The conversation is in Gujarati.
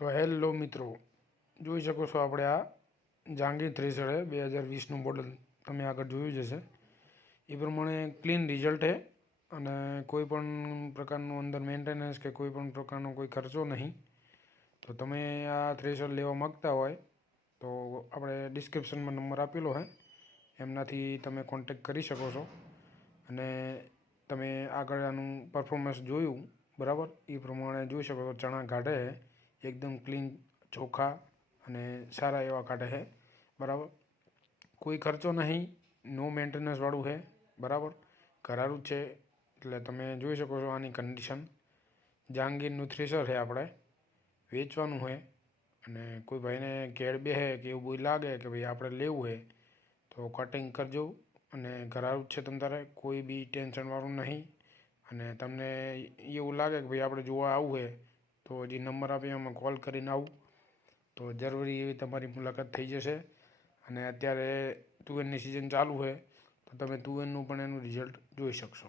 તો હેલો મિત્રો, જોઈ શકો છો આપણે આ જહાંગીર થ્રેશર છે 2020નું મોડલ તમે આગળ જોયું જ હશે. એ પ્રમાણે ક્લીન રિઝલ્ટ છે અને કોઈ પણ પ્રકારનું અંદર મેન્ટેનન્સ કે કોઈ પણ પ્રકારનો કોઈ ખર્ચો નહીં. તો તમે આ થ્રેશર લેવા માગતા હોય તો આપણે ડિસ્ક્રિપ્શનમાં નંબર આપેલો છે, એમનાથી તમે કોન્ટેક કરી શકો છો. અને તમે આગળ આનું પરફોર્મન્સ જોયું બરાબર, એ પ્રમાણે જોઈ શકો છો ચણા કાઢે એકદમ ક્લીન, ચોખ્ખા અને સારા એવા કાઢે છે બરાબર. કોઈ ખર્ચો નહીં, નો મેન્ટેનન્સવાળું છે બરાબર, કરારું જ છે. એટલે તમે જોઈ શકો છો આની કન્ડિશન. જહાંગીરનું થ્રેશર છે, આપણે વેચવાનું છે. અને કોઈ ભાઈને ઘેર બેસે કે એવું કોઈ લાગે કે ભાઈ આપણે લેવું છે તો કટિંગ કરજો. અને કરારું જ છે તમારે, કોઈ બી ટેન્શનવાળું નહીં. અને તમને એવું લાગે કે ભાઈ આપણે જોવા આવવું છે તો જે નંબર આપે એમાં કોલ કરીને આવું તો જરૂરી એવી તમારી મુલાકાત થઈ જશે. અને અત્યારે તુવેરની સિઝન ચાલુ છે તો તમે તુવેરનું પણ એનું રિઝલ્ટ જોઈ શકશો.